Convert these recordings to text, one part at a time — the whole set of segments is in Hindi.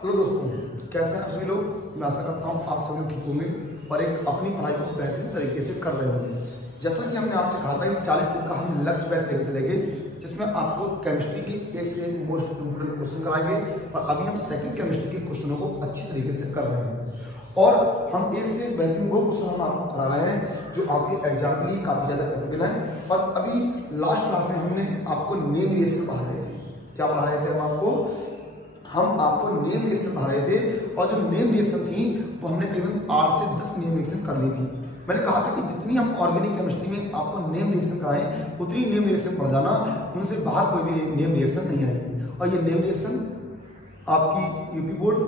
हेलो दोस्तों, कैसे हैं सभी लोग। मैं आशा करता हूँ आप सभी ठीक होंगे और एक अपनी पढ़ाई को बेहतरीन तरीके से कर रहे होंगे। जैसा कि हमने आपसे कहा था कि 40 दिन का हम लक्ष्य बैच लेके चलेंगे, जिसमें आपको केमिस्ट्री के एक से एक मोस्ट इम्पोर्टेंट क्वेश्चन कराएंगे। और अभी हम सेकंड केमिस्ट्री के क्वेश्चनों को अच्छी तरीके से कर रहे हैं और हम एक से बेहतरीन वो क्वेश्चन हम आपको करा रहे हैं जो आपके एग्जाम के लिए काफी ज्यादा एप्लीकेबल है। और अभी लास्ट क्लास में हमने आपको नेम रिएक्शन पढ़ा रहे थे। क्या पढ़ा रहे थे हम आपको नेम रिएक्शन पढ़ा रहे थे और जो नेम रिएक्शन थी वो हमने करीबन 8 से 10 नेम रिएक्शन कर ली थी। मैंने कहा था कि जितनी हम ऑर्गेनिक केमिस्ट्री में आपको नेम रिएक्शन कराएं उतनी नेम रिएक्शन पढ़ जाना, उनसे बाहर कोई भी नेम रिएक्शन नहीं आएगी। और ये नेम रिएक्शन आपकी यूपी बोर्ड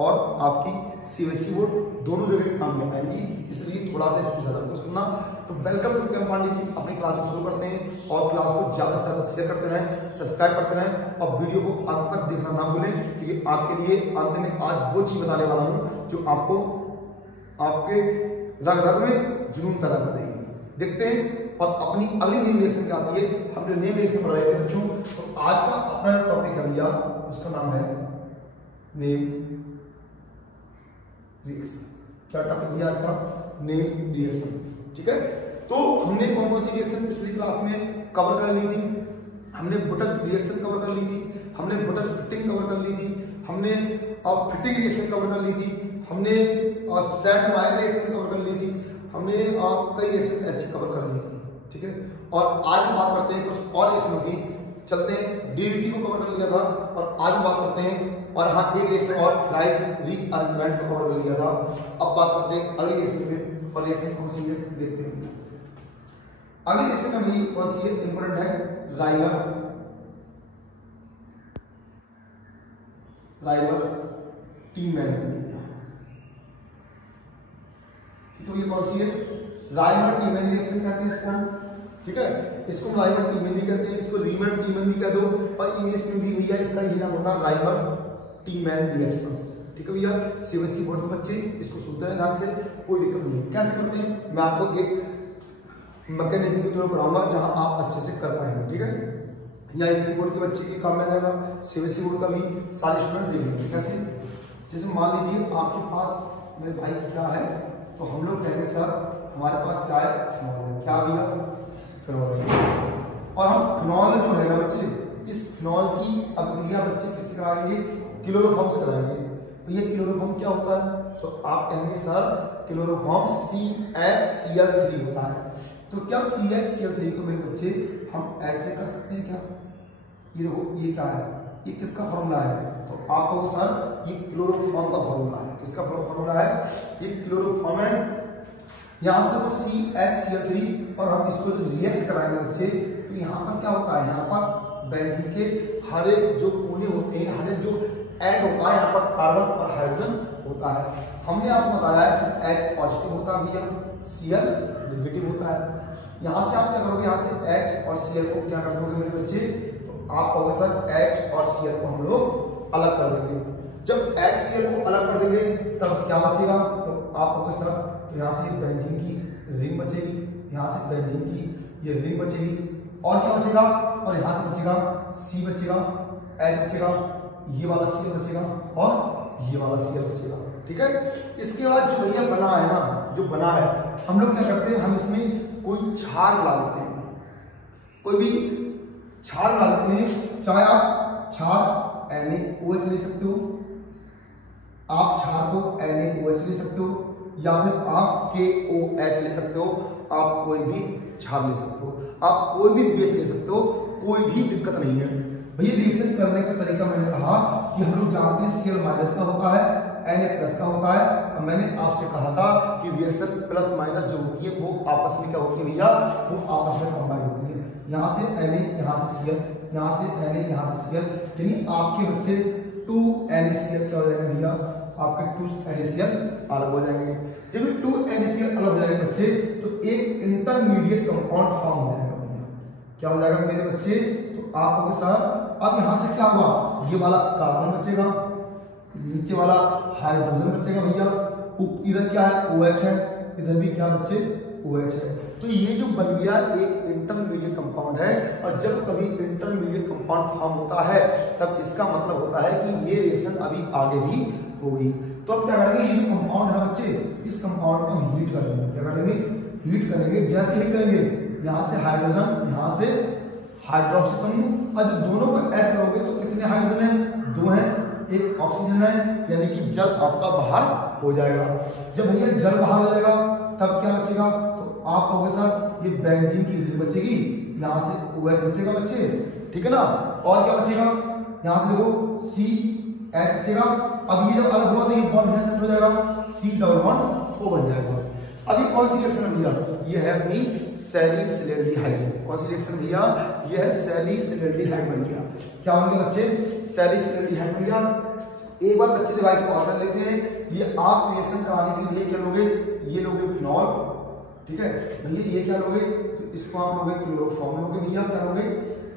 और आपकी सीबीएसई बोर्ड दोनों जगह काम में आएंगी, इसलिए थोड़ा सा इसको ज्यादा फोकस करना। तो वेलकम टू केम पांडे जी, अपनी क्लास को शुरू करते हैं और क्लास को ज्यादा से ज्यादा शेयर करते रहें, सब्सक्राइब करते रहें और वीडियो को अंत तक देखना ना भूलें, क्योंकि आपके लिए अंत में आज वो चीज बताने वाला हूं जो आपको आपके रग रग में जुनून पैदा कर देगी। देखते हैं और अपनी अगली नेम रिएक्शन क्या आती है। हम जो नेम रिएक्शन पढ़ रहे थे बच्चों, तो आज का अपना टॉपिक है भैया, उसका नाम है नेम रिएक्शन। क्या टॉपिक दिया आज का? Name reaction. ठीक है, तो हमने कौन कौन सी रिएक्शन पिछली क्लास में कवर कर ली थी। हमने बुटस रिएक्शन कवर कर ली थी, हमने बुटस फिटिंग कवर कर ली थी, हमने फिटिंग रिएक्शन कवर कर ली थी, हमने सेट मायर रिएक्शन कवर कर ली थी, हमने कई रिएक्शन ऐसी कवर कर ली थी। ठीक है, और आज हम बात करते हैं कुछ और रिएक्शनों की। चलते हैं, डीडीटी को कवर कर लिया था और आज हम बात करते हैं, और हाँ एक रिएक्शन और राइस रीअरेंजमेंट को कवर कर लिया था। अब बात करते हैं अगली रिएक्शन में, और रिएक्शन कौन सी है देखते हैं। अगली रिएक्शन का भी कौन सी है इंपॉर्टेंट है, राइवल टीमैन। ठीक है, ये कौन सी है? राइवल टीमैन रिएक्शन कहते हैं इसको। ठीक है, इसको राइवल टीमैन भी कहते हैं, इसको रीमैन टीमैन भी कह दो, और इंग्लिश में भी भैया इसका ये नाम होता है राइवल टीमैन रिएक्शंस। ठीक है भैया, सीबीएसई बोर्ड के बच्चे इसको सुनते हैं ध्यान से, कोई दिक्कत नहीं। कैसे करते हैं मैं आपको एक मैकेनिज्म के थ्रू कराऊंगा जहां आप अच्छे से कर पाएंगे। ठीक है, या यूपी बोर्ड के बच्चे के काम में आ जाएगा, सीबीएसई बोर्ड का भी सारे स्टूडेंट देखेंगे। कैसे? जैसे मान लीजिए आपके पास मेरे भाई क्या है, तो हम लोग कहेंगे सर हमारे पास क्या है, फिनॉल है। क्या भैया? फिनॉल है। और हम फिनॉल जो है ना बच्चे, इस फिनॉल की अभिक्रिया बच्चे किससे कराएंगे? क्लोरोफॉर्म से कराएंगे। तो ये क्लोरोफॉर्म क्या होता है? तो आप कहेंगे सर क्लोरोफॉर्म CHCl3 होता है। तो क्या CHCl3 को मेरे बच्चे हम ऐसे कर सकते हैं क्या? ये देखो, ये क्या है, ये किसका फॉर्मूला है? तो आप कहो सर ये क्लोरोफॉर्म का फॉर्मूला है। किसका फॉर्मूला है? ये क्लोरोफॉर्म है। यहाँ से वो CHCl3 और हम इसको रिएक्ट कराएंगे बच्चे, तो यहाँ पर क्या होता है? यहाँ पर बेंजीन के हर एक जो कोने होते हैं, हर एक जो एंड होता है, यहाँ पर कार्बन और हाइड्रोजन होता है। हमने आपको बताया कि H पॉजिटिव होता है भैया, Cl नेगेटिव होता है। यहाँ से आप क्या करोगे? यहाँ से H और Cl को क्या कर दोगे मेरे बच्चे? तो आप कहोगे सर H और Cl को हम लोग अलग कर देंगे। जब HCl को अलग कर देंगे तब क्या बचेगा? तो आप कहोगे सर तो यहाँ से बेंजीन की रिंग बचेगी, यहाँ से बेंजीन की ये रिंग बचेगी, और क्या बचेगा? और यहाँ से बचेगा C बचेगा, H बचेगा, ये वाला Cl बचेगा और ये वाला Cl बचेगा। ठीक है, इसके बाद जो भैया बना है ना, जो बना है, हम लोग क्या करते हैं? हम इसमें कोई क्षार ला देते हैं, कोई भी क्षार ला देते हैं। चाहे आप क्षार NaOH ले सकते हो, आप क्षार को NaOH ले सकते हो, या फिर आप KOH ले सकते हो, आप कोई भी क्षार ले सकते हो, आप कोई भी बेस ले सकते हो, कोई भी दिक्कत नहीं है भैया। रिएक्शन करने का तरीका मैंने कहा कि हम लोग जानते हैं Cl माइनस का होता है, Na प्लस का होता है। और मैंने आपसे कहा था कि रिएक्शन प्लस माइनस जो होती है वो आपस में क्या होती है भैया? वो आपस में कंबाइन होती है। यहाँ से Na, यहाँ से Cl, यहाँ से Na, यहाँ से Cl, यानी आपके बच्चे 2NaCl क्या हो जाएगा भैया? आपके 2NaCl अलग हो जाएंगे। जब 2NaCl अलग हो जाएंगे बच्चे, तो एक इंटरमीडिएट कंपाउंड फॉर्म हो जाएगा भैया। क्या हो जाएगा मेरे बच्चे? तो आप कहोगे सर अब यहाँ से क्या हुआ? ये वाला कार्बन बचेगा, नीचे वाला हाइड्रोजन बचेगा भैया, इधर क्या है? OH है, इधर भी क्या बच्चे? OH है। तो ये जो बन गया एक इंटरमीडिएट कंपाउंड है, और जब कभी इंटरमीडिएट कंपाउंड फॉर्म होता है तब इसका मतलब होता है कि ये रिएक्शन अभी आगे भी होगी। तो अब क्या करेंगे, ये जो कंपाउंड है बच्चे, इस कंपाउंड को हम हीट कर देंगे। क्या करेंगे, हीट करेंगे। जैसे हीट करेंगे, यहाँ से हाइड्रोजन, यहाँ से हाइड्रोक्सी समूह, और जब दोनों को ऐड करोगे तो कितने हाइड्रोजन है, 2 है, एक ऑक्सीजन है, यानी कि जल आपका बाहर हो जाएगा। जब भैया जल बाहर हो जाएगा तब क्या बचेगा, तो आप कहोगे सर ये बेंजीन की हीट बचेगी, यहाँ से OH बचेगा बच्चे, ठीक है ना। और क्या बचेगा, यहाँ से देखो CH बचेगा। अब ये जब अलग हुआ तो ये बॉन्ड यहाँ सेट हो जाएगा, C+1O बन जाएगा। अभी कौन सी रिएक्शन है भैया, ये है अपनी सैलिसिलैंडिहाइड। कौन सी रिएक्शन भैया, ये है सैलिसिलैंडिहाइड बन गया। क्या बन गया बच्चे, सैलिसिलैंडिहाइड बन गया। एक बार बच्चे डिवाइड को और कर लेते हैं। ये आप रिएक्शन कराने के लिए क्या लोगे, ये लोगे फिनॉल, ठीक है भैया। ये क्या लोगे, तो इसको आप लोगे क्लोरोफॉर्म लोगे भैया। क्या लोगे,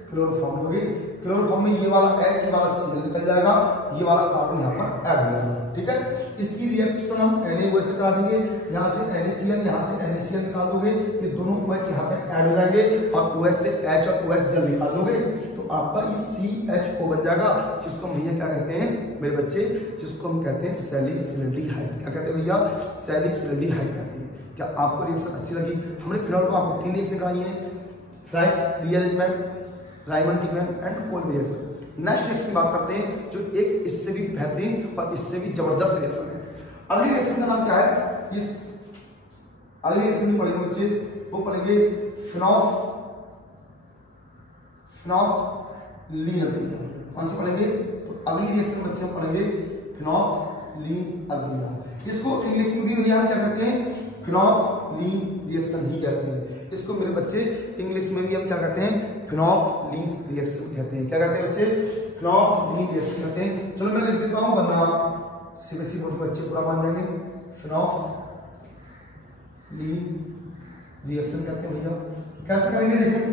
क्लोरोफॉर्म लोगे। क्लोरोफॉर्म में ये वाला H, ये वाला C निकल जाएगा, ये वाला कार्बन यहाँ पर ऐड हो जाएगा, ठीक है। इसकी रिएक्शन हम Na से करा देंगे। यहाँ से NaCl, यहाँ से NaCl निकाल दोगे, ये दोनों OH यहाँ पे ऐड हो जाएंगे, और OH से H और OH जल निकाल दोगे तो आपका ये CHO बन जाएगा, जिसको हम भैया क्या कहते हैं मेरे बच्चे, जिसको हम कहते हैं सैलिसिलैंडिहाइड। क्या कहते हैं भैया, सैलिसिलैंडिहाइड कहते हैं। क्या आपको रिएक्शन अच्छी लगी? हमने फिलहाल को आपको 3 रिएक्शन कराई है, फ्राइड, rearrangement, Reimer Tiemann and Kolbe reaction. Next reaction की बात करते हैं जो एक इससे भी बेहतरीन और इससे भी जबरदस्त रिएक्शन है। अगली रिएक्शन का नाम क्या है, इस अगली रिएक्शन में पढ़ेंगे बच्चे, वो पढ़ेंगे फिनोल्फथलीन अभिक्रिया। कौन सी पढ़ेंगे, तो अगली रिएक्शन बच्चे हम पढ़ेंगे फिनोल्फथलीन अभिक्रिया। इसको इंग्लिश में भी भैया हम क्या कहते हैं, फिनोल्फथलीन रिएक्शन ही कहते हैं। इसको मेरे बच्चे इंग्लिश में भी हम क्या कहते हैं, फिनोल्फथलीन रिएक्शन कहते हैं। क्या कहते हैं बच्चे, फिनोल्फथलीन रिएक्शन कहते हैं। चलो मैं लिख देता हूं, वरना सीबीएसई बोर्ड के बच्चे पूरा मान जाएंगे। फिनोल्फथलीन रिएक्शन कहते हैं भैया। कैसे करेंगे देखें,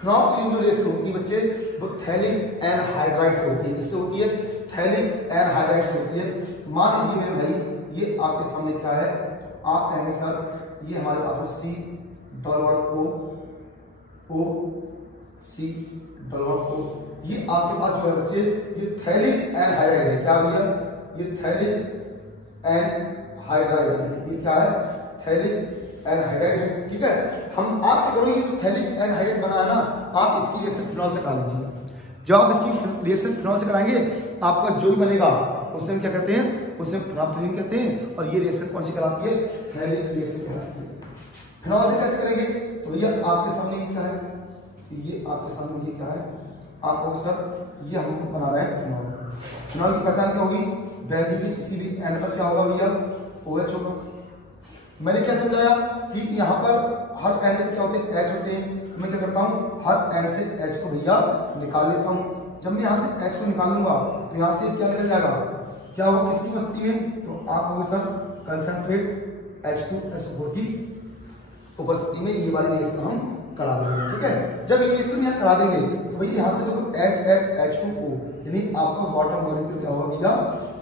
फिनोल्फथलीन जो रिएक्शन होती है बच्चे, वो थैलिक एनहाइड्राइड से होती है। इससे होती है, थैलिक एनहाइड्राइड से होती है। मान लीजिए मेरे भाई, ये आपके सामने क्या है, आप कहेंगे सर ये हमारे पास में C+1O, ये आपके पास जो है बच्चे, ये थैलिक एनहाइड्राइड है। क्या भैया, ये थैलिक एनहाइड्राइड है। ये क्या है, थैलिक एनहाइड्राइड है, ठीक है। हम आप क्या करो, ये जो थैलिक एनहाइड्राइड बना है ना, आप इसकी रिएक्शन फिनॉल से करा लीजिए। जब आप इसकी रिएक्शन फिनॉल से कराएंगे, आपका जो भी बनेगा उसे हम क्या कहते हैं, उसे फिनोल्फथलीन कहते हैं। और ये रिएक्शन कौन सी कहलाती है, थैलिक रिएक्शन कहलाती है। फिनॉल से कैसे करेंगे, तो भैया आपके सामने ये क्या है, ये आपके सामने ये क्या है, आपको सर ये हम बना रहे हैं फिनॉल। फिनॉल की पहचान क्या होगी, बेंजीन के किसी भी एंड पर क्या होगा भैया, OH होगा। मैंने क्या समझाया कि यहाँ पर हर एंड पे क्या होते हैं, H होते हैं। मैं क्या करता हूँ, हर एंड से H को भैया निकाल लेता हूँ। जब मैं यहाँ से H को निकालूंगा तो यहाँ से क्या निकल जाएगा, क्या होगा किसकी उपस्थिति में, तो आप होंगे सर कंसंट्रेट H2SO4 की उपस्थिति में ये वाली रिएक्शन हम करा देंगे, ठीक है। जब ये रिएक्शन यहाँ करा देंगे तो भैया यहाँ से देखो H2O, यानी आपका वाटर मॉलिक्यूल क्या होगा भैया,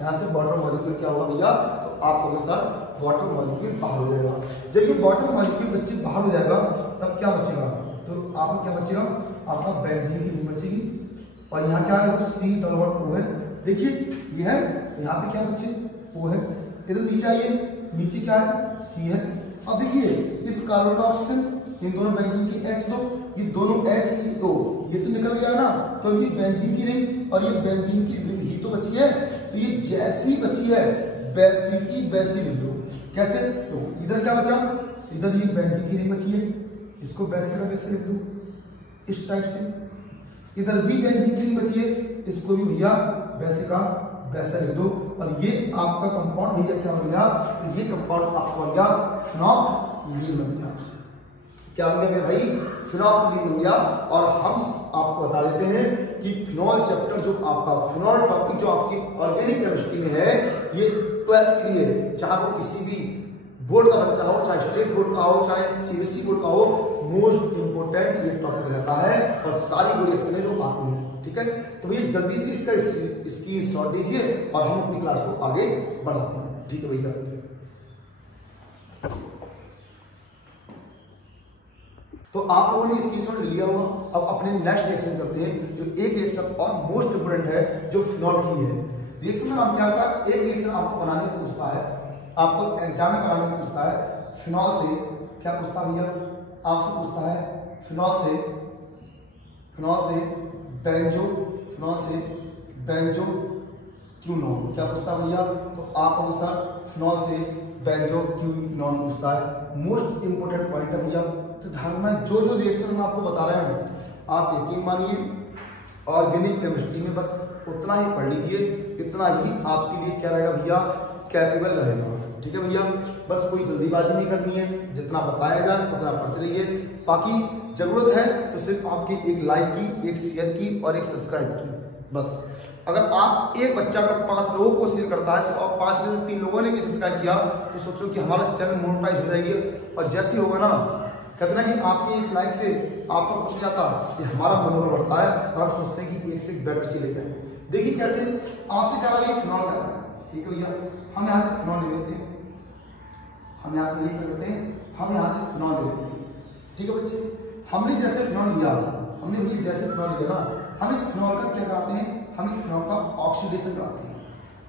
यहाँ से वाटर मॉलिक्यूल क्या होगा भैया, तो आप होंगे सर वाटर मॉलिक्यूल बाहर हो जाएगा। जब ये वाटर मॉलिक्यूल बच्चे बाहर हो जाएगा तब क्या बचेगा, तो आपको क्या बचेगा, आपका बेंजीन की रिंग बचेगी। और यहाँ क्या है, C+1O है। देखिए ये है, यहाँ पे क्या बच्चे O है। इधर नीचे आइए, नीचे क्या है, C है। अब देखिए इस कार्बन डाइऑक्साइड, इन दोनों बेंजीन की H दो, ये दोनों H की O, ये तो निकल गया ना, तो ये बेंजीन की रिंग और ये बेंजीन की रिंग ही तो बची है। तो ये जैसी बची है वैसी की वैसी लिख दो। कैसे, तो इधर क्या बचा, इधर ये बेंजीन की रिंग बची है, इसको वैसे का वैसे लिख दो इस टाइप से। इधर भी बेंजीन की रिंग बची है, इसको भी भैया वैसे का वैसा लिख दो। और ये आपका कंपाउंड भैया क्या बन गया, ये कंपाउंड आपका बन गया फिनोल्फथलीन बन गया। क्या बन गया मेरे भाई, फिनोल्फथलीन बन गया। और हम आपको बता देते हैं कि फिनॉल चैप्टर जो आपका फिनॉल टॉपिक जो आपकी ऑर्गेनिक केमिस्ट्री में है, ये 12th के लिए, चाहे वो किसी भी बोर्ड का बच्चा हो, चाहे स्टेट बोर्ड का हो, चाहे सीबीएसई बोर्ड का हो, मोस्ट इंपोर्टेंट ये टॉपिक रहता है। और सारी वो रिएक्शनें जो आती हैं, ठीक है। तो भैया जल्दी से इसकी शॉर्ट दीजिए और हम अपनी क्लास को आगे बढ़ाते हैं, ठीक है भैया। तो आप लोगों ने स्क्रीनशॉट लिया होगा। अब अपने नेक्स्ट रिएक्शन करते हैं, जो एक रिएक्शन और मोस्ट इंपोर्टेंट है, जो फिनॉल की है। रिएक्शन में नाम क्या होगा, एक रिएक्शन आपको बनाने को पूछता है, आपको एग्जाम में बनाने को पूछता है, फिनॉल से क्या पूछता है भैया, आपसे पूछता है फिनॉल से बेंजो क्यूनोन क्या पूछता है भैया, तो आप सर फिनॉल से बेंजो क्यूनोन पूछता है। मोस्ट इंपोर्टेंट पॉइंट है भैया। तो ध्यान में जो रिएक्शन हम आपको बता रहे हैं, आप यकीन मानिए ऑर्गेनिक केमिस्ट्री में बस उतना ही पढ़ लीजिए, इतना ही आपके लिए क्या रहेगा भैया, कैपेबल रहेगा। ठीक है भैया, बस कोई जल्दीबाजी नहीं करनी है, जितना बताया जाए उतना पढ़ते रहिए। बाकी जरूरत है तो सिर्फ आपकी एक लाइक की, एक शेयर की और एक सब्सक्राइब की, बस। अगर आप एक बच्चा अगर 5 लोगों को शेयर करता है और 5 में से 3 लोगों ने भी सब्सक्राइब किया, तो सोचो कि हमारा चैनल मोनेटाइज हो जाएगी। और जैसे होगा ना, कहते ना कि आपकी एक लाइक से आपको कुछ जाता कि हमारा मनोबल बढ़ता है और हम सोचते हैं कि एक से एक बेटर चीज लेके आए। देखिए कैसे, आपसे क्या रहा है, फिनॉल क्या रहा है, ठीक है भैया। हम यहाँ से फिनॉल ले लेते हैं, हम यहाँ से नहीं कर लेते हैं, हम यहाँ से फिनॉल ले लेते हैं, ठीक है बच्चे। हमने जैसे फिनॉल लिया, हमने भैया जैसे फिनॉल लिया ना, हम इस फिनॉल का क्या कराते हैं, हम इस फिनॉल का ऑक्सीडेशन कराते हैं।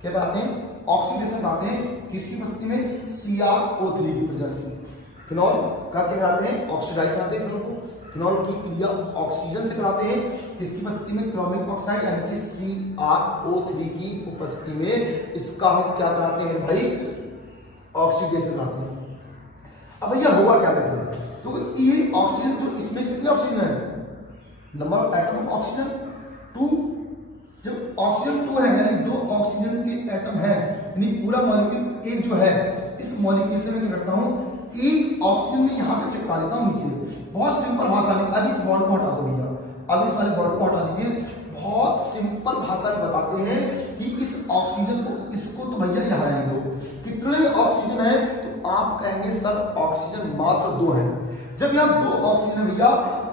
क्या कराते हैं, ऑक्सीडेशन कराते हैं, किसकी उपस्थिति में, CrO3 की प्रेजेंस में। फिनॉल का क्या कराते हैं, ऑक्सीडाइज कराते हैं फिनॉल को। फिनॉल की क्रिया ऑक्सीजन से कराते हैं, किसकी उपस्थिति में, क्रोमिक ऑक्साइड यानी कि CrO3 की उपस्थिति में। इसका हम क्या कराते हैं भाई, ऑक्सीडेशन कराते हैं। अब भैया हुआ क्या कहते हैं, तो ये ऑक्सीजन, तो इसमें कितने ऑक्सीजन है, नंबर ऑफ एटम ऑक्सीजन 2। जब ऑक्सीजन 2 है यानी 2 ऑक्सीजन के एटम है, यानी पूरा मॉलिक्यूल एक जो है, इस मॉलिक्यूल से मैं क्या करता हूं, एक ऑक्सीजन में यहां पे चिपका देता हूं नीचे। बहुत सिंपल भाषा में, अब इस बॉन्ड को हटा दो भैया, अब इस वाले बॉन्ड को हटा दीजिए। बहुत सिंपल भाषा में बताते हैं कि इस ऑक्सीजन को, इसको तो भैया यहां रहने दो। कितने ऑक्सीजन है, तो आप कहेंगे सर ऑक्सीजन मात्र 2 है। जब यहां 2 ऑक्सीजन भैया,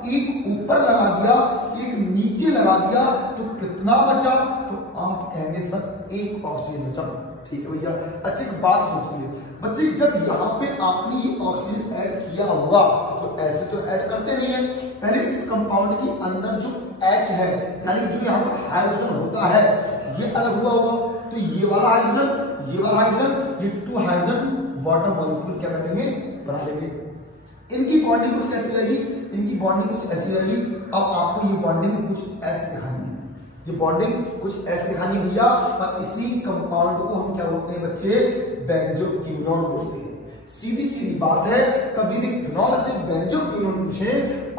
एक ऊपर लगा दिया, एक नीचे लगा दिया, तो कितना बचा, तो आप कहेंगे सर 1 ऑक्सीजन बचा। ठीक है भैया। अच्छा एक बात सोचिए बच्चे, जब यहाँ पे आपने ये ऑक्सीजन ऐड किया होगा, तो ऐसे तो ऐड करते नहीं है, पहले इस कंपाउंड के अंदर जो H है, यानी जो यहाँ पर हाइड्रोजन होता है, ये अलग हुआ होगा। तो ये वाला हाइड्रोजन, ये वाला हाइड्रोजन, ये 2 हाइड्रोजन वाटर मॉलिक्यूल क्या करेंगे, बना देंगे। इनकी बॉन्डिंग कुछ कैसी रहेगी, इनकी बॉन्डिंग कुछ ऐसी रहेगी। अब आपको ये बॉन्डिंग कुछ ऐसे दिखानी है, ये बॉन्डिंग कुछ ऐसे दिखानी है भैया। और इसी कंपाउंड को हम क्या बोलते हैं बच्चे, बेंजोक्विनोन बोलते हैं। सीधी सीधी बात है, कभी भी फिनॉल से बेंजोक्विनोन पूछे,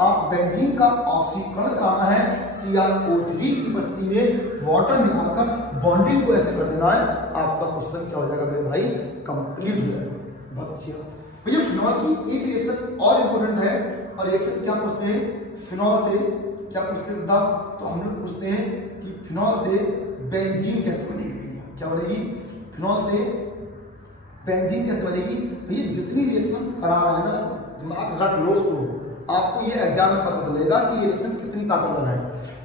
आप बेंजीन का ऑक्सीकरण कराना है, CrO3 की उपस्थिति में वाटर निकालकर बॉन्डिंग को ऐसे कर देना है, आपका क्वेश्चन क्या हो जाएगा मेरे भाई, कंप्लीट हो जाएगा। बहुत अच्छा भैया। फिनॉल की एक रिएक्शन और इंपोर्टेंट है, और रिएक्शन क्या पूछते हैं, फिनॉल से क्या पूछते हैं, तो हम लोग पूछते हैं कि फिनॉल से बेंजीन कैसे बनेगी, क्या बनेगी, फिनॉल से बेंजीन कैसे बनेगी। भैया जितनी रिएक्शन करा रहे हैं ना, बस दिमाग रट लो उसको, आपको ये एग्जाम में पता चलेगा कि ये रिएक्शन कितनी ताकतवर है।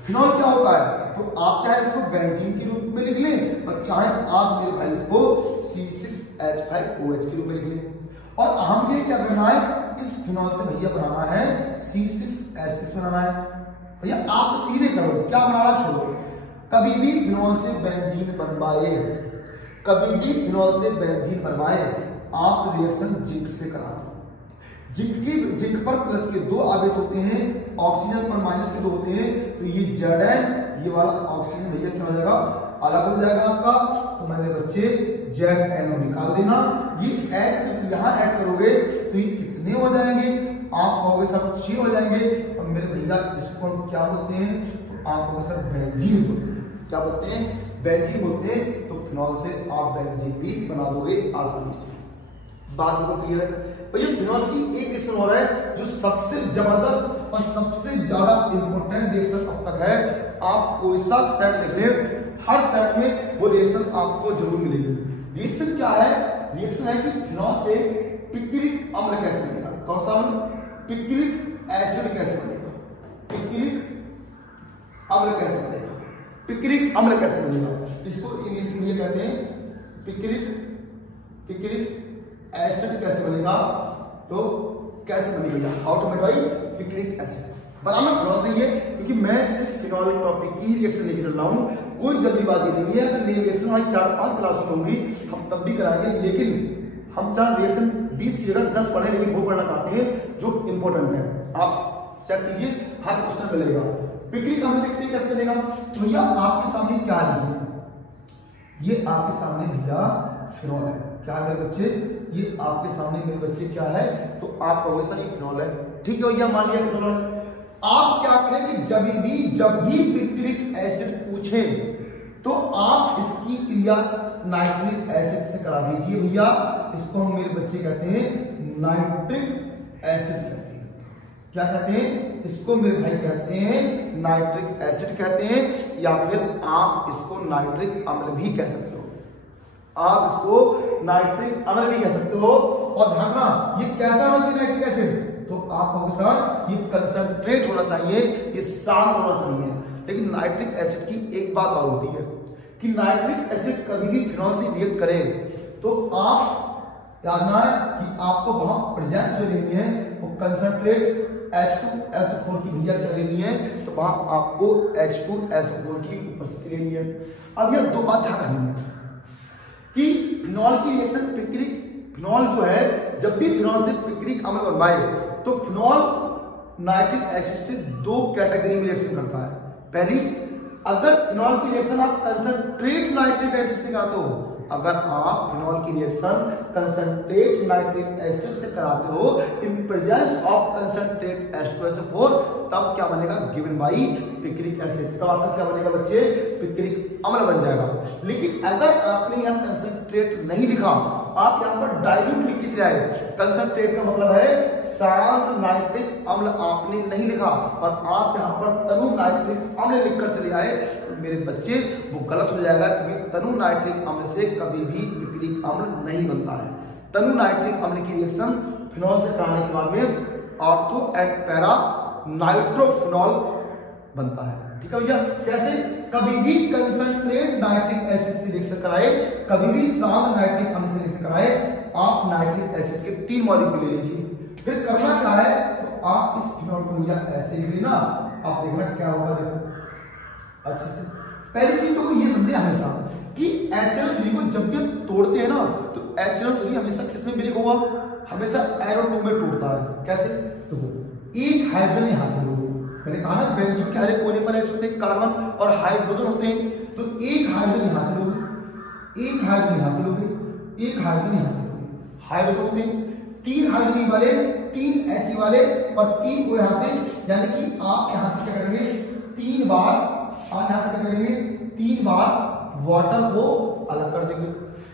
फिनॉल क्या होता है, तो आप चाहे इसको बेंजीन के रूप में लिख लें, और चाहे आप मेरे भाई इसको C6H5OH के रूप में लिख लें। और हमें क्या करना है, इस फिनॉल से भैया बनाना है C6H6 बनाना है। भैया आप सीधे करो, क्या बनाना छोड़ो। कभी भी फिनॉल से बेंजीन बनवाए, कभी भी फिनॉल से बेंजीन बनवाए, आप रिएक्शन जिंक से करा दो। जिंक पर प्लस के 2 आवेश होते हैं, ऑक्सीजन पर माइनस के 2 होते हैं, तो ये Zn, ये वाला ऑक्सीजन भैया क्या हो जाएगा, अलग हो जाएगा आपका। तो मैंने बच्चे ZNO निकाल देना, ये H यहाँ ऐड करोगे तो ये कितने हो जाएंगे, आप कहोगे सब 6 हो जाएंगे। और मेरे भैया इसको हम क्या बोलते हैं, तो आप कहोगे सर बेंजीन बोलते हैं, क्या बोलते हैं, बेंजीन बोलते हैं। तो फिनॉल से आप बेंजीन भी बना दोगे आसानी से। बात को क्लियर है भैया। फिनॉल की एक रिएक्शन हो रहा है जो सबसे जबरदस्त और सबसे ज्यादा इंपोर्टेंट रिएक्शन अब तक है। आप कोई सा सेट लिख लें, हर सेट में वो रिएक्शन आपको जरूर मिलेगी। रिएक्शन क्या है, रिएक्शन है कि फिनॉल से पिक्रिक अम्ल कैसे बनेगा, कौन सा अम्ल, पिक्रिक एसिड कैसे बनेगा, पिक्रिक अम्ल कैसे बनेगा, पिक्रिक अम्ल कैसे बनेगा, इसको इंग्लिश में ये कहते हैं पिक्रिक एसिड कैसे बनेगा। तो कैसे बनेगा, हाउ टू मेक भाई पिक्रिक एसिड बनाना थोड़ा सा ये, क्योंकि मैं सिर्फ फिनोलिक टॉपिक की रिएक्शन लेकर चल रहा हूँ, कोई जल्दीबाजी नहीं है। अगर रिएक्शन हमारी 4-5 क्लास में होंगी हम तब भी कराएंगे, लेकिन हम 4 रिएक्शन 20 की जगह 10 पढ़े, लेकिन वो पढ़ना चाहते हैं जो इंपॉर्टेंट है। आप चेक कीजिए, हर क्वेश्चन मिलेगा। पिक्रिक अम्ल लिखते हैं कैसे बनेगा, तो भैया आपके सामने क्या है, ये आपके सामने भैया फिनॉल है। क्या है बच्चे, ये आपके सामने मेरे बच्चे क्या है, तो आप कहोगे सर ये फिनॉल है। ठीक है भैया, मान लिया फिनॉल। आप क्या करें कि जब भी पिक्रिक एसिड पूछे तो आप इसकी क्रिया नाइट्रिक एसिड से करा दीजिए भैया। इसको हम मेरे बच्चे कहते हैं नाइट्रिक एसिड कहते हैं। क्या कहते हैं इसको मेरे भाई, कहते हैं नाइट्रिक एसिड कहते हैं, या फिर आप इसको नाइट्रिक अम्ल भी कह सकते हो। आप इसको नाइट्रिक अम्ल भी कह सकते हो। और ध्यान रखना, ये कैसा होना चाहिए नाइट्रिक एसिड, तो आप कहोगे सर ये कंसंट्रेट होना चाहिए, ये शांत होना चाहिए। लेकिन नाइट्रिक एसिड की एक बात और होती है कि नाइट्रिक एसिड कभी भी फिनॉल से रिएक्ट करे तो आप याद ना है कि आपको वहां प्रेजेंस जो लेनी है वो कंसंट्रेट H2SO4 की भैया क्या लेनी है, तो वहां आपको H2SO4 की उपस्थिति लेनी है। अब यह दो बात ध्यान रखनी है कि फिनॉल की रिएक्शन पिक्रिक, फिनॉल जो है जब भी फिनॉल से पिक्रिक अम्ल बनवाए तो फिनॉल नाइट्रिक एसिड से 2 कैटेगरी में रिएक्शन करता है। पहली, अगर फिनॉल की रिएक्शन आप कंसंट्रेट नाइट्रिक एसिड से कराते हो, अगर आप फिनॉल की रिएक्शन कंसंट्रेट नाइट्रिक एसिड से कराते हो in presence of concentrate H2SO4, तब क्या बनेगा, गिवन बाई पिक्रिक एसिड। तब आपका क्या बनेगा बच्चे, पिक्रिक अम्ल बन जाएगा। लेकिन अगर आपने यहाँ कंसंट्रेट नहीं लिखा, आप यहाँ पर डाइल्यूट लिख के चले, कंसंट्रेट का मतलब है शांत नाइट्रिक अम्ल आपने नहीं लिखा और आप यहाँ पर तनु नाइट्रिक अम्ल लिखकर चले आए, तो मेरे बच्चे वो गलत हो जाएगा, क्योंकि तनु नाइट्रिक अम्ल से कभी भी पिक्रिक अम्ल नहीं बनता है। तनु नाइट्रिक अम्ल की रिएक्शन फिनॉल से कराने के बाद में ऑर्थो एंड पैरा नाइट्रोफिनॉल बनता है। ठीक है भैया, कैसे, कभी भी कंसंट्रेट नाइट्रिक एसिड से रिएक्शन कराए, कभी भी शांत नाइट्रिक अम्ल से रिएक्शन कराए, आप नाइट्रिक एसिड के 3 मॉलिक्यूल ले लीजिए। फिर करना क्या है, तो आप इस फिनॉल को भैया ऐसे लिख लेना, आप देखना क्या होगा। देखो अच्छे से, पहली चीज तो ये समझे हमेशा कि HNO3 को जब भी हम तोड़ते हैं ना, तो HNO3 हमेशा किसमें ब्रेक होगा, हमेशा NO2 में टूटता है। कैसे, तो एक हाइड्रोजन यहां से लोगे, मैंने कहा ना बेंजीन के हर एक कोने पर H होते हैं, कार्बन और हाइड्रोजन होते हैं, तो एक हाइड्रोजन यहां से लोगे, एक हाइड्रोजन यहां से लोगे, एक हाइड्रोजन यहां से लोगे, हाइड्रोजन होते हैं 3 हाइड्रोजन वाले, 3 H वाले और 3 को यहां से, यानी कि आप यहां से क्या करेंगे, 3 बार आप यहां से क्या करेंगे, 3 बार वाटर को अलग कर देंगे।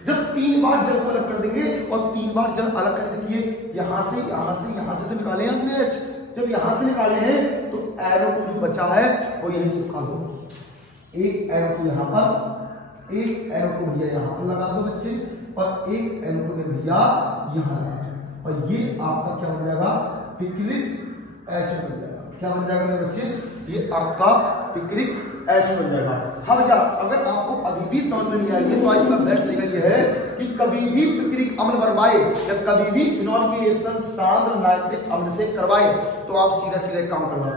जब 3 बार जल को अलग कर देंगे, और 3 बार जल अलग कैसे किए, यहां से यहां से यहां से तो निकाले हैं हमने H, जब यहां से निकाले हैं तो NO2 जो बचा है वो यहीं चिपका दो। एक NO2 यहां पर, एक NO2 भैया यहां पर लगा दो बच्चे, और एक NO2 भैया यहां लगा दो, और ये आपका क्या बन जाएगा, पिक्रिक एसिड बन जाएगा। क्या बन जाएगा मेरे बच्चे, ये आपका पिक्रिक एसिड बन जाएगा। हाँ बच्चा, अगर आपको अभी भी समझ में नहीं आई है तो इसका बेस्ट तरीका ये है कि कभी भी पिक्रिक अम्ल बनवाए या कभी भी फिनॉल की रिएक्शन शांत नाइट्रिक अम्ल से करवाए, तो आप सीधा काम करना।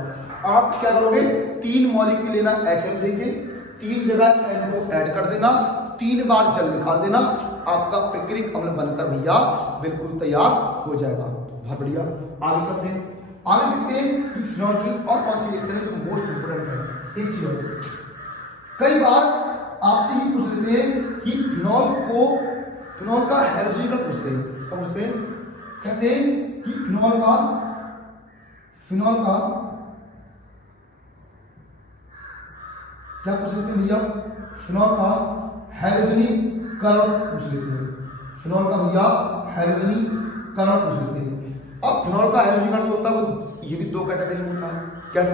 आप क्या करोगे, 3 मॉलिक्यूल लेना HNO3 के, 3 जगह NO ऐड कर देना, 3 बार जल निकाल देना, आपका पिक्रिक अम्ल बनकर भैया बिल्कुल तैयार हो जाएगा। बहुत बढ़िया, आगे चलते हैं। आगे देखते हैं कि फिनॉल की और कौन सी रिएक्शन है जो मोस्ट इंपोर्टेंट है। एक चीज, कई बार आपसे ये पूछ लेते हैं कि फिनॉल का हैलोजेनिकल पूछते हैं, क्या पूछते हैं, कहते हैं कि फिनॉल का क्या पूछ लेते हैं भैया, फिनॉल का हैलोजनीकरण पूछ लेते हैं, फिनॉल का भैया हैलोजनीकरण पूछ लेते हैं। अब फिनॉल का हैलोजनीकरण जो होता है वो ये भी 2 कैटेगरी में होता है। कैसे,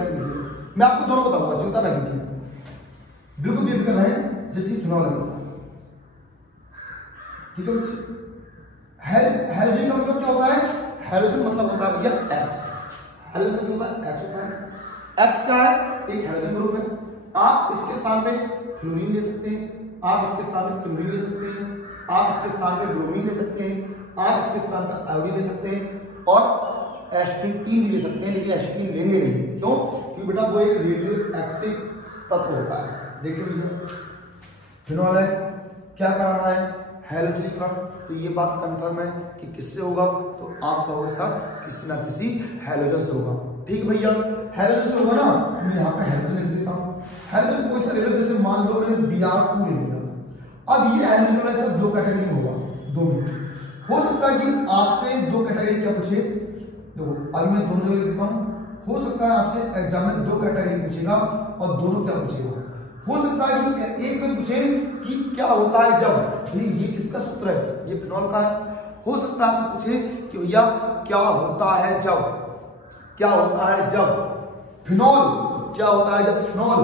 मैं आपको दोनों बताऊंगा, चिंता नहीं कीजिए, बिल्कुल भी कर रहे हैं जैसे फिनॉल है। ठीक है बच्चे, हैलोजन का मतलब क्या होता है, हैलोजन मतलब होता है भैया X, हैलोजन मतलब होता है X होता है। X क्या है, एक हैलोजन ग्रुप है। आप इसके स्थान पे फ्लोरीन ले सकते हैं, आप इसके स्थान पे क्लोरीन ले सकते हैं, आप इसके स्थान पे ब्रोमीन ले सकते हैं, आप इसके स्थान पे आयोडीन ले सकते हैं, और एस्टिटीन ले सकते हैं, लेकिन एस्टिटीन लेंगे नहीं। क्यों? क्योंकि बेटा वो एक रेडियो एक्टिव तत्व होता है। देखिए भैया फिनॉल है, क्या कराना है? हैलोजनीकरण। तो ये बात कंफर्म है कि किससे होगा? तो आप कहोगे सर किसी ना किसी हैलोजन से होगा। ठीक भैया, हैलोजन से होगा ना, मैं यहाँ पे हैलोजन लिख देता हूँ। हैलोजन कोई सा ले लो, जैसे मान लो मैंने Br2 ले लिया। अब ये हैलोजन में सिर्फ 2 कैटेगरी में होगा, 2 में हो सकता है कि आपसे 2 कैटेगरी क्या पूछे। देखो अभी मैं दोनों जगह लिख देता हूँ। हो सकता है आपसे एग्जाम में 2 कैटेगरी पूछेगा और दोनों क्या पूछेगा। हो सकता है कि एक में पूछे कि क्या होता है जब, ये किसका सूत्र है? ये फिनॉल का है। हो सकता है आपसे पूछे कि भैया क्या होता है जब, क्या होता है जब फिनॉल, क्या होता है जब फिनॉल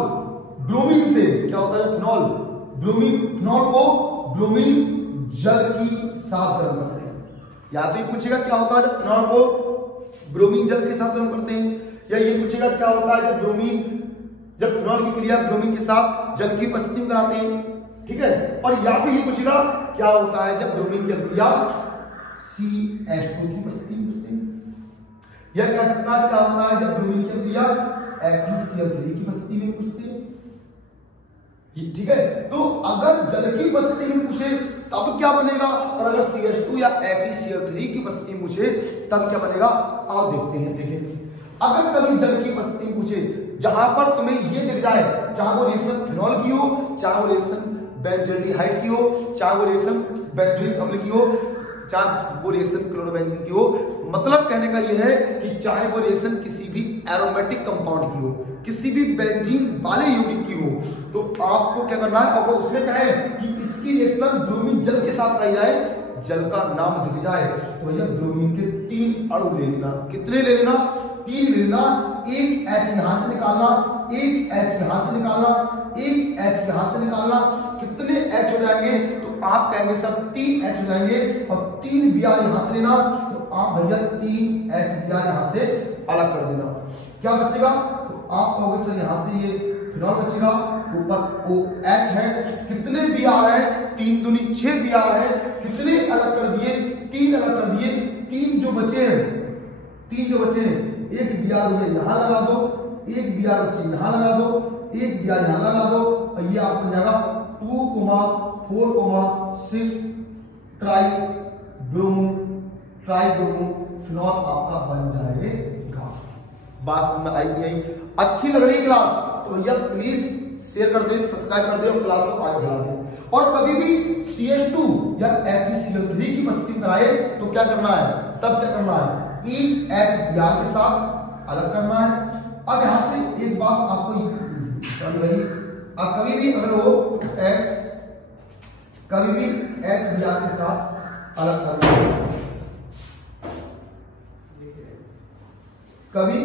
ब्रोमीन से, क्या होता है जब फिनॉल ब्रोमीन, फिनॉल को ब्रोमीन जल की साथ गर्म करते हैं। या तो ये पूछेगा क्या होता है जब फिनॉल को ब्रोमीन जल के साथ गर्म करते हैं, या ये पूछेगा क्या होता है जब ब्रोमीन, जब फिनॉल की क्रिया ब्रोमीन के साथ जल की उपस्थिति में कराते हैं। ठीक है, और या फिर ये पूछेगा क्या होता है जब ब्रोमीन की क्रिया CH2 की उपस्थिति में पूछते हैं, या कह सकता है क्या होता है जब ब्रोमीन की क्रिया FeCl3 की उपस्थिति में पूछते हैं। ठीक है, तो अगर जल की उपस्थिति में पूछे तब क्या बनेगा, और अगर CH2 या FeCl3 की उपस्थिति में पूछे तब क्या बनेगा, आओ देखते हैं। देखिए अगर कभी जल की उपस्थिति में पूछे जहां पर तुम्हें ये दिख जाए, चाहे वो रिएक्शन फिनॉल की हो, चाहे वो रिएक्शन बेंजल्डिहाइड की हो, चाहे वो रिएक्शन बेंजोइक अम्ल की हो, चाहे वो रिएक्शन क्लोरोबेंजीन की हो, मतलब कहने का ये है कि चाहे वो रिएक्शन किसी भी एरोमेटिक कंपाउंड की हो, किसी भी बेंजीन वाले यौगिक की हो, तो आपको क्या करना है, अगर उसमें कहे कि इसकी रिएक्शन ब्रोमीन जल के साथ कराई जाए, जल का नाम दिख जाए, तो भैया ब्रोमीन के 3 अणु ले लेना। कितने ले लेना? 3 ले लेना। एक H यहां से निकालना, एक H यहां से निकालना, एक H यहां से निकालना। कितने H हो जाएंगे? तो आप कहेंगे सब 3 H हो जाएंगे, और 3 Br यहां से लेना, तो आप भैया 3 H Br यहां से अलग कर देना। क्या बचेगा? तो आप कहोगे सर यहां से ये फिनॉल बचेगा, ऊपर OH है। कितने Br है? 3 दूनी 6 Br है। कितने अलग कर दिए? 3 अलग कर दिए। 3 जो बचे हैं, 3 जो बचे हैं, एक Br यहां लगा दो, एक Br बच्चे यहां लगा दो, एक Br यहां लगा दो, और ये आप बन जाएगा 2,4,6 ट्राई ब्रोमो फिनॉल आपका बन जाएगा। बात समझ में आई नहीं आई? अच्छी लग रही क्लास तो भैया प्लीज शेयर कर दें, सब्सक्राइब कर दें और क्लास को आगे बढ़ा दें। और कभी भी CH2 या FeCl3 की उपस्थिति कराए तो क्या करना है, तब क्या करना है, एक H Br के साथ अलग करना है। अब यहां से एक बात आपको रही, अब कभी भी अगर हो H, कभी भी H Br के साथ अलग करना है, कभी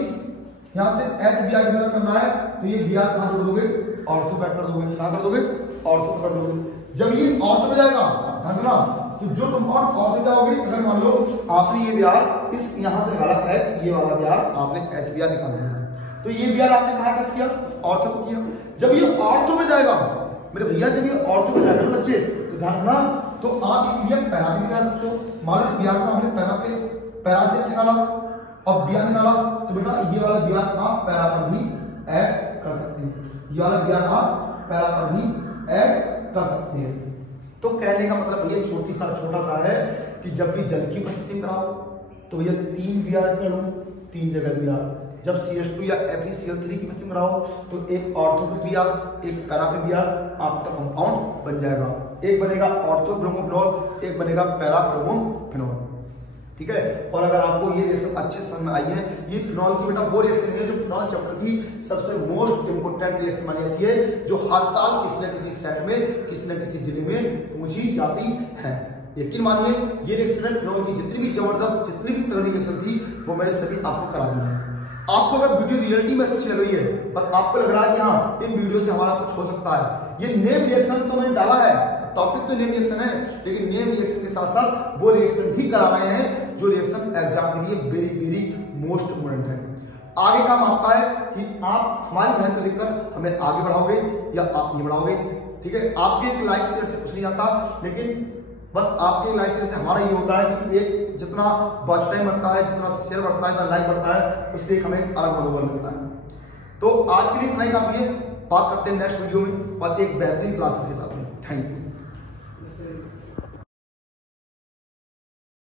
यहां से H Br के साथ करना है, तो ये Br कहां जोड़ दोगे, ऑर्थो पैड कर दोगे। कहां कर दोगे, ऑर्थो कर दोगे। जब ये ऑर्थो में जाएगा ध्यान, तो जो कंपाउंड ऑर्थो जाओगे, अगर मान लो आपने ये Br इस यहां से निकाला H, ये वाला Br आपने H Br निकाल दिया, तो ये Br आपने कहां टच किया, ऑर्थो को किया। जब ये ऑर्थो में जाएगा मेरे भैया, जब ये ऑर्थो में जाएगा बच्चे तो ध्यान रखना, तो आप ये पैरा भी निकाल सकते हो। मान लो इस Br को हमने पैरा से निकाला और Br निकाला, तो बेटा ये वाला Br आप पैरा पर भी ऐड कर सकते हैं, ये वाला Br आप पैरा पर भी ऐड कर सकते हैं। तो कहने का मतलब भैया छोटा सा है कि जब भी जल की उपस्थिति में कराओ तो भैया 3 Br कर लो, 3 जगह Br। जब CH2 या FeCl3 की उपस्थिति में कराओ तो एक ऑर्थो पे Br, एक पैरा पे Br, आपका कंपाउंड बन जाएगा। एक बनेगा ऑर्थो ब्रोमोफिनॉल, एक बनेगा पैरा ब्रोमोफिनॉल। ठीक है, और अगर आपको ये रिएक्शन अच्छे समझ में आई है, ये फिनॉल की बेटा वो रिएक्शन है जो फिनॉल चैप्टर की सबसे मोस्ट इंपोर्टेंट रिएक्शन मानी जाती है, जो हर साल किसी न किसी सेट में, किसी न किसी जिले में पूछी जाती है। यकीन मानिए ये रिएक्शन फिनॉल की जितनी भी जबरदस्त, जितनी भी तगड़ी रिएक्शन थी, वो मैंने सभी आपको करा दी है। आपको अगर वीडियो रियलिटी में अच्छी लग रही है और आपको लग रहा है कि हाँ इन वीडियो से हमारा कुछ हो सकता है, ये नेम रिएक्शन तो मैंने डाला है, टॉपिक तो नेम रिएक्शन है, लेकिन नेम रिएक्शन के साथ साथ वो रिएक्शन भी करा रहे हैं जो रिएक्शन एग्जाम के लिए वेरी वेरी मोस्ट इंपोर्टेंट है। आगे काम आपका है कि आप हमारी बहन को देखकर हमें आगे बढ़ाओगे या आप नहीं बढ़ाओगे। ठीक है, आपके एक लाइक शेयर से कुछ नहीं आता, लेकिन बस आपके लाइसेंस से हमारा ये होता है कि एक जितना वॉच टाइम बढ़ता है, जितना शेयर बढ़ता है, जितना लाइक बढ़ता है, उससे एक हमें अलग मनोबल मिलता है। तो आज के लिए इतना ही काफी है, बात करते हैं नेक्स्ट वीडियो में और एक बेहतरीन क्लासेस के साथ में। Thank you.